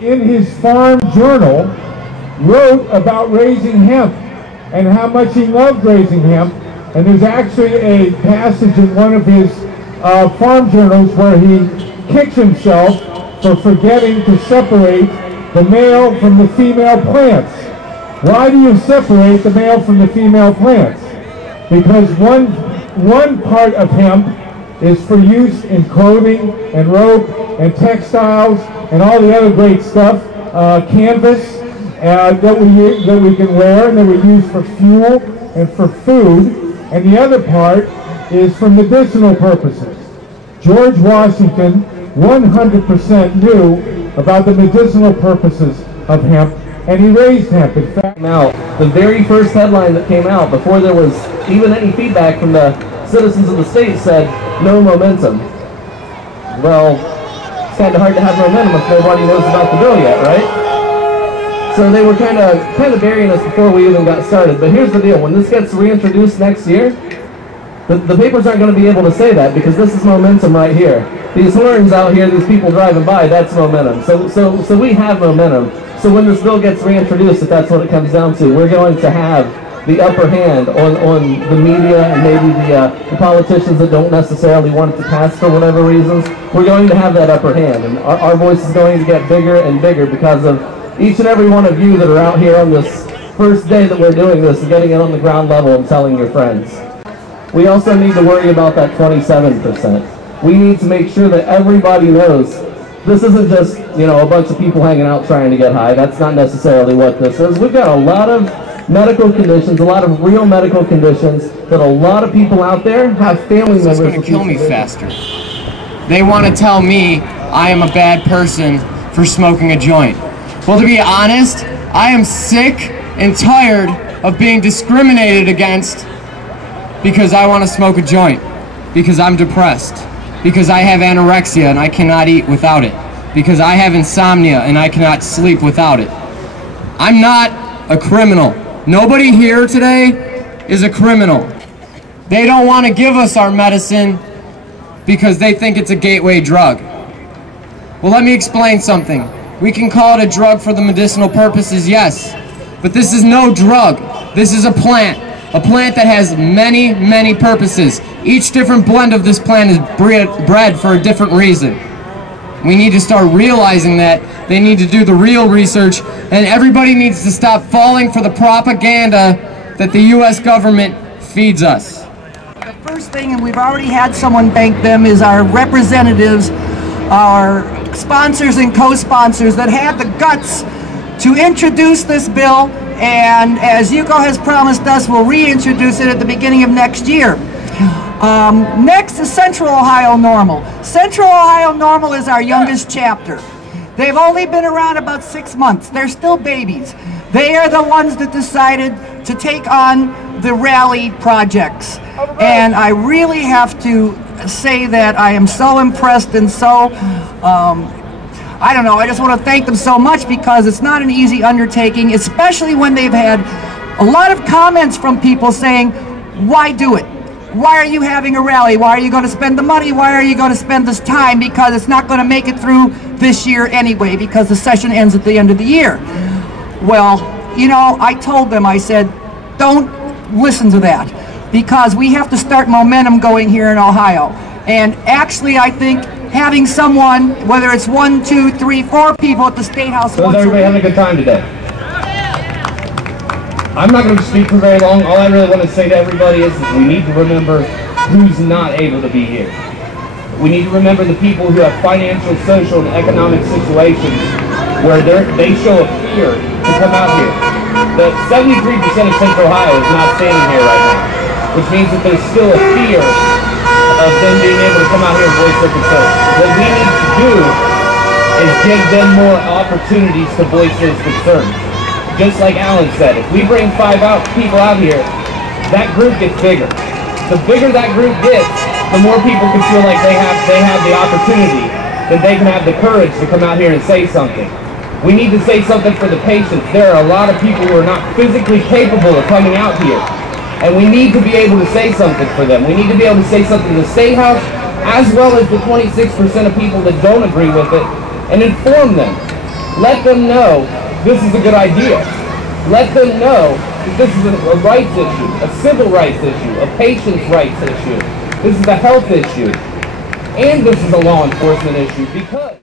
In his farm journal wrote about raising hemp and how much he loved raising hemp, and there's actually a passage in one of his farm journals where he kicks himself for forgetting to separate the male from the female plants. Why do you separate the male from the female plants? Because one part of hemp is for use in clothing and rope and textiles and all the other great stuff, canvas that we can wear and that we use for fuel and for food, and the other part is for medicinal purposes. George Washington 100% knew about the medicinal purposes of hemp, and he raised hemp. In fact, now the very first headline that came out before there was even any feedback from the citizens of the state said, "No momentum." Well, it's kind of hard to have momentum if nobody knows about the bill yet, right? So they were kind of burying us before we even got started. But here's the deal: when this gets reintroduced next year, the papers aren't going to be able to say that, because this is momentum right here. These horns out here, these people driving by, that's momentum. So we have momentum. So when this bill gets reintroduced, if that's what it comes down to, we're going to have the upper hand on the media and maybe the politicians that don't necessarily want it to pass for whatever reasons. We're going to have that upper hand, and our voice is going to get bigger and bigger because of each and every one of you that are out here on this first day that we're doing this and getting it on the ground level and telling your friends. We also need to worry about that 27%. We need to make sure that everybody knows this isn't just, you know, a bunch of people hanging out trying to get high. That's not necessarily what this is. We've got a lot of medical conditions, a lot of real medical conditions that a lot of people out there have family members. It's going to kill me faster. They want to tell me I am a bad person for smoking a joint. Well, to be honest, I am sick and tired of being discriminated against because I want to smoke a joint, because I'm depressed, because I have anorexia and I cannot eat without it, because I have insomnia and I cannot sleep without it. I'm not a criminal. Nobody here today is a criminal. They don't want to give us our medicine because they think it's a gateway drug. Well, let me explain something. We can call it a drug for the medicinal purposes, yes, but this is no drug. This is a plant that has many, many purposes. Each different blend of this plant is bred for a different reason. We need to start realizing that. They need to do the real research, and everybody needs to stop falling for the propaganda that the U.S. government feeds us. The first thing, and we've already had someone thank them, is our representatives, our sponsors and co-sponsors that had the guts to introduce this bill, and as Hugo has promised us, we'll reintroduce it at the beginning of next year. Next is Central Ohio Normal. Central Ohio Normal is our youngest chapter. They've only been around about 6 months. They're still babies. They are the ones that decided to take on the rally projects. And I really have to say that I am so impressed and so, I don't know, I just want to thank them so much, because it's not an easy undertaking, especially when they've had a lot of comments from people saying, why do it? Why are you having a rally? Why are you going to spend the money? Why are you going to spend this time? Because it's not going to make it through this year anyway, because the session ends at the end of the year. Well, you know, I told them, I said, don't listen to that, because we have to start momentum going here in Ohio. And actually, I think having someone, whether it's 1, 2, 3, 4 people at the State House. So is everybody having a good time today? I'm not going to speak for very long. All I really want to say to everybody is we need to remember who's not able to be here. We need to remember the people who have financial, social, and economic situations where they show a fear to come out here. The 73% of Central Ohio is not standing here right now, which means that there's still a fear of them being able to come out here and voice their concerns. What we need to do is give them more opportunities to voice those concerns. Just like Alan said, if we bring 5 people out here, that group gets bigger. The bigger that group gets, the more people can feel like they have the opportunity, then they can have the courage to come out here and say something. We need to say something for the patients. There are a lot of people who are not physically capable of coming out here. And we need to be able to say something for them. We need to be able to say something to the State House, as well as the 26% of people that don't agree with it, and inform them. Let them know this is a good idea. Let them know that this is a rights issue, a civil rights issue, a patient's rights issue. This is a health issue. And this is a law enforcement issue because...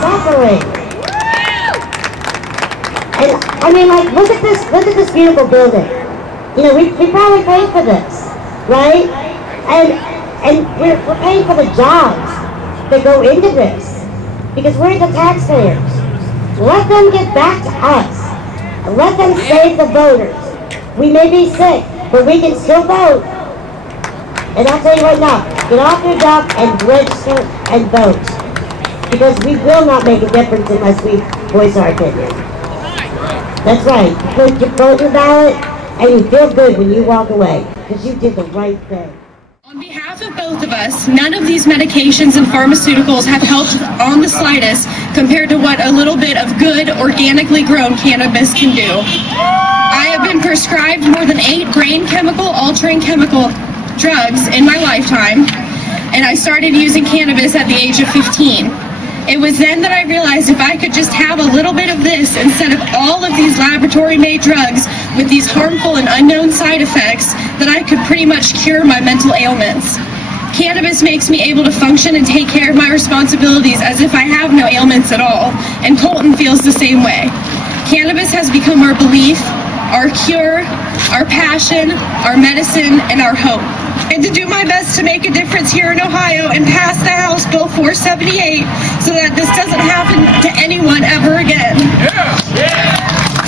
Suffering. And I mean, like, look at this beautiful building. You know, we probably paid for this, right? And we're paying for the jobs that go into this because we're the taxpayers. Let them get back to us. Let them save the voters. We may be sick, but we can still vote. And I'll tell you right now, get off your duck and register and vote. Because we will not make a difference unless we voice our opinion. That's right. You put your vote in the ballot and you feel good when you walk away. Because you did the right thing. On behalf of both of us, none of these medications and pharmaceuticals have helped on the slightest compared to what a little bit of good, organically grown cannabis can do. I have been prescribed more than 8 brain chemical altering chemical drugs in my lifetime, and I started using cannabis at the age of 15. It was then that I realized if I could just have a little bit of this instead of all of these laboratory-made drugs with these harmful and unknown side effects, that I could pretty much cure my mental ailments. Cannabis makes me able to function and take care of my responsibilities as if I have no ailments at all, and Colton feels the same way. Cannabis has become our belief, our cure, our passion, our medicine, and our hope. And to do my best to make a difference here in Ohio and pass the House Bill 478 so that this doesn't happen to anyone ever again.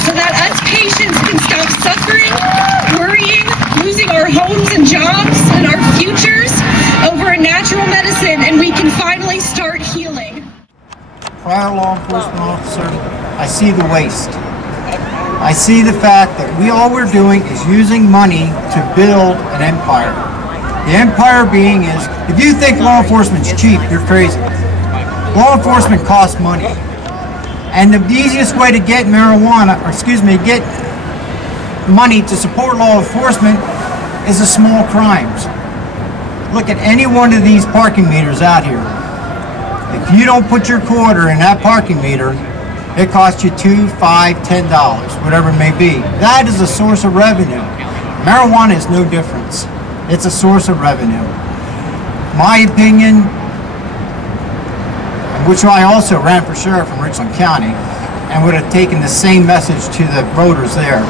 So that us patients can stop suffering, worrying, losing our homes and jobs and our futures over a natural medicine, and we can finally start healing. Prior law enforcement officer, I see the waste. I see the fact that all we're doing is using money to build an empire. The empire being is, if you think law enforcement's cheap, you're crazy. Law enforcement costs money. And the easiest way to get get money to support law enforcement is the small crimes. Look at any one of these parking meters out here. If you don't put your quarter in that parking meter, it costs you $2, $5, $10, whatever it may be. That is a source of revenue. Marijuana is no difference. It's a source of revenue. My opinion, which I also ran for sheriff in Richland County and would have taken the same message to the voters there.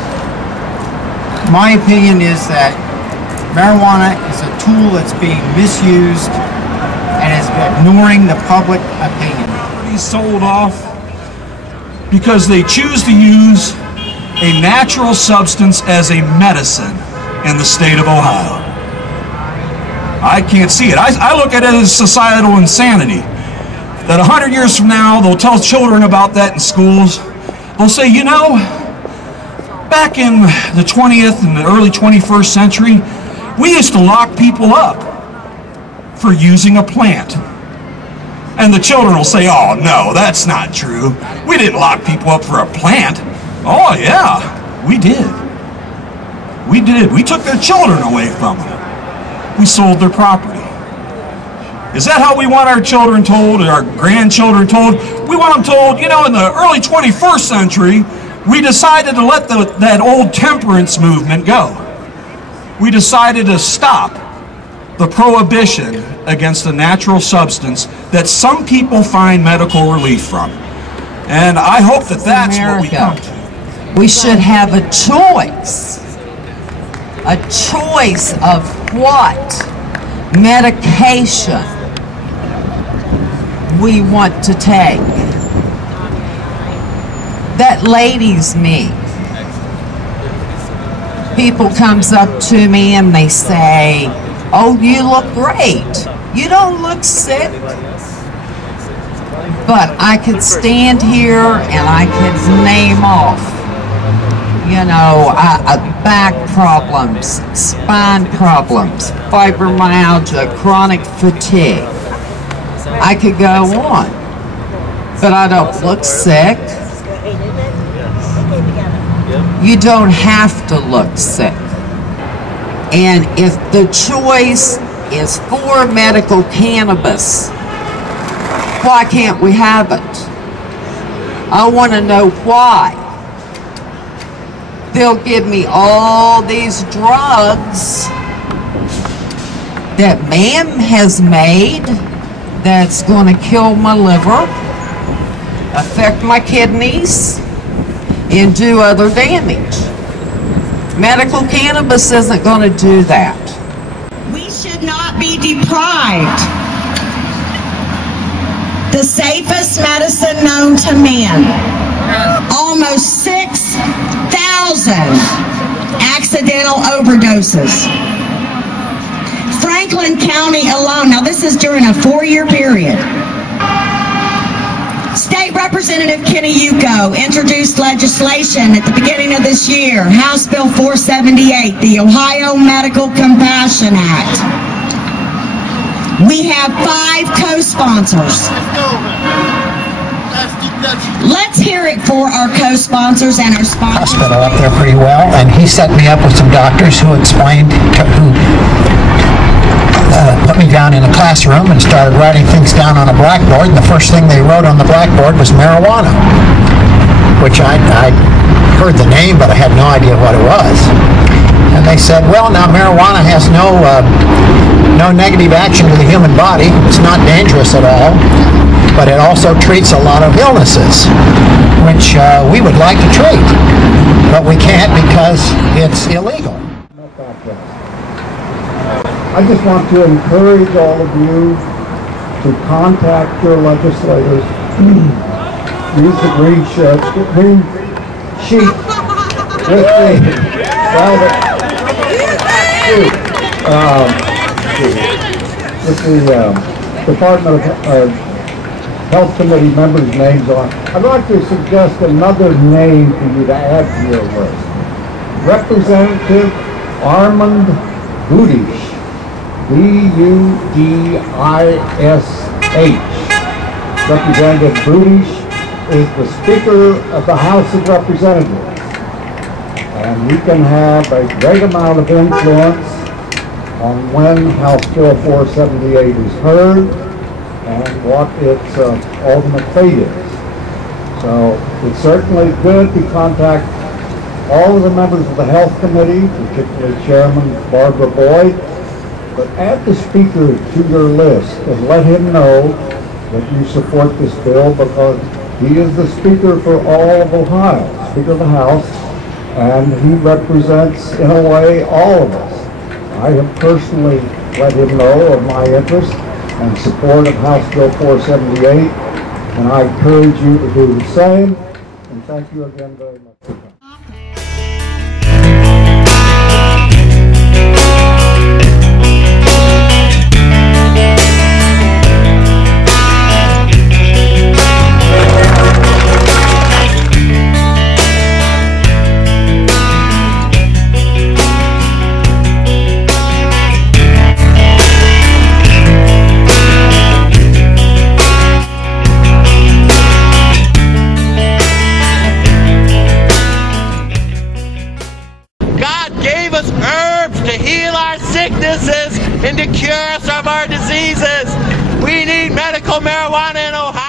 My opinion is that marijuana is a tool that's being misused and is ignoring the public opinion. He's sold off because they choose to use a natural substance as a medicine in the state of Ohio. I can't see it. I look at it as societal insanity. That 100 years from now, they'll tell children about that in schools. They'll say, you know, back in the 20th and the early 21st century, we used to lock people up for using a plant. And the children will say, oh no, that's not true. We didn't lock people up for a plant. Oh yeah, we did. We did. We took their children away from them. We sold their property. Is that how we want our children told, or our grandchildren told? We want them told, you know, in the early 21st century, we decided to let that old temperance movement go. We decided to stop the prohibition against a natural substance that some people find medical relief from. And I hope that that's what we come to. We should have a choice of what medication we want to take. That ladies' meet. People comes up to me and they say, oh, you look great. You don't look sick. But I could stand here and I could name off, you know, back problems, spine problems, fibromyalgia, chronic fatigue. I could go on, but I don't look sick. You don't have to look sick. And if the choice is for medical cannabis, why can't we have it? I want to know why. They'll give me all these drugs that ma'am has made that's going to kill my liver, affect my kidneys, and do other damage. Medical cannabis isn't going to do that. We should not be deprived the safest medicine known to man. Almost 6,000 accidental overdoses. Franklin County alone, now this is during a 4-year period. State Representative Kenny Yuko introduced legislation at the beginning of this year, House Bill 478, the Ohio Medical Compassion Act. We have 5 co-sponsors. Let's hear it for our co-sponsors and our sponsors. Hospital up there pretty well, and he set me up with some doctors who explained, put me down in a classroom and started writing things down on a blackboard, and the first thing they wrote on the blackboard was marijuana, which I heard the name, but I had no idea what it was. And they said, well, now marijuana has no negative action to the human body. It's not dangerous at all, but it also treats a lot of illnesses, which we would like to treat, but we can't because it's illegal. I just want to encourage all of you to contact your legislators. Use the green sheet with the Department of Health Committee members' names on. I'd like to suggest another name for you to add to your list. Representative Armand Budish. B-U-D-I-S-H. Representative Budish is the Speaker of the House of Representatives. And he can have a great amount of influence on when House Bill 478 is heard and what its ultimate fate is. So it's certainly good to contact all of the members of the Health Committee, particularly Chairman Barbara Boyd, but add the Speaker to your list and let him know that you support this bill, because he is the Speaker for all of Ohio, Speaker of the House, and he represents, in a way, all of us. I have personally let him know of my interest and support of House Bill 478, and I encourage you to do the same, and thank you again very much for coming. And to cure us of our diseases. We need medical marijuana in Ohio.